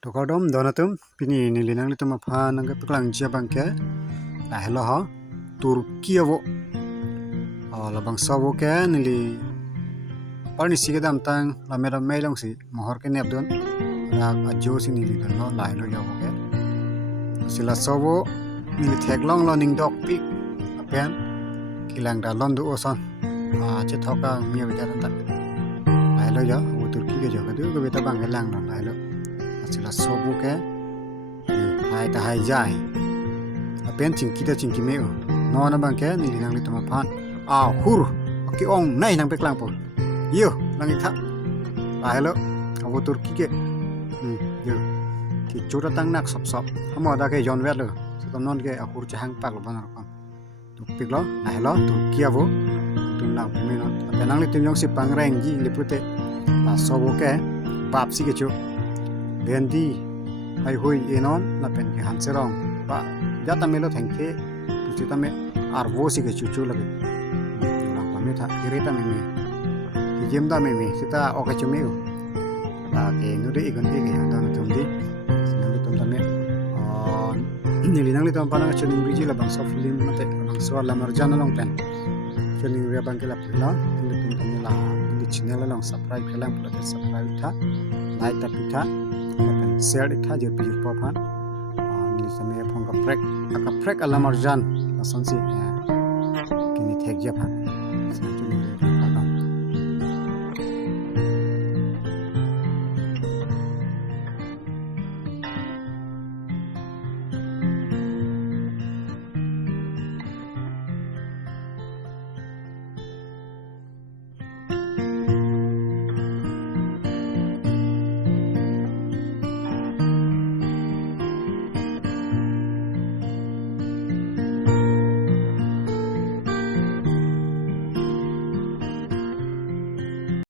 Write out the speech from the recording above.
Tokodom donatum pini nilinang litum apa nangga peklang jia bangke la hello ha Turkiya wo la bangsa wo ke nili parni sige dam tang la mera mailong si mohor ke nebdon la ajo si nili don lo la hello ya wo ke sila sobo nili theklong lo ning dok pi apen kilang da londu oson che thoka mi bita tan la hello ya wo Turkiya jo ka du ko beta bang lang la hello sila sobo ke hai ta hai jai apen cingkita cingkimeo no na bang ke ni linang li tama phan hur ki ong nai nang peklang pol yo lang itha hello abo Turki ke yo ki chura tang nak sop sop amo da ke jon wer lo so non ke hur chang pak lo banar kon tu piklo na hello Turki abo tum lang pemeno apenang li tum yong si pangreng ji lipute la sobo ke bab si ke chu bendi hai hui enon la pen ke hanserong ba jata melo thengke puchita me arvo si ke chuchu lage la pame tha kireta me jemda me sita oka chumeu la ke nude igon ke ya dan tumdi sinang tum tame nilinang li tom panang chuning biji la bangsa film mate bangsa la marjana long pen chuning ria bangke la pula tum tame la di channel long subscribe kelang pula subscribe tha like ta pitha share itha je pijur pophan ni same phong ka prek alamar jan asan si kini thek je phan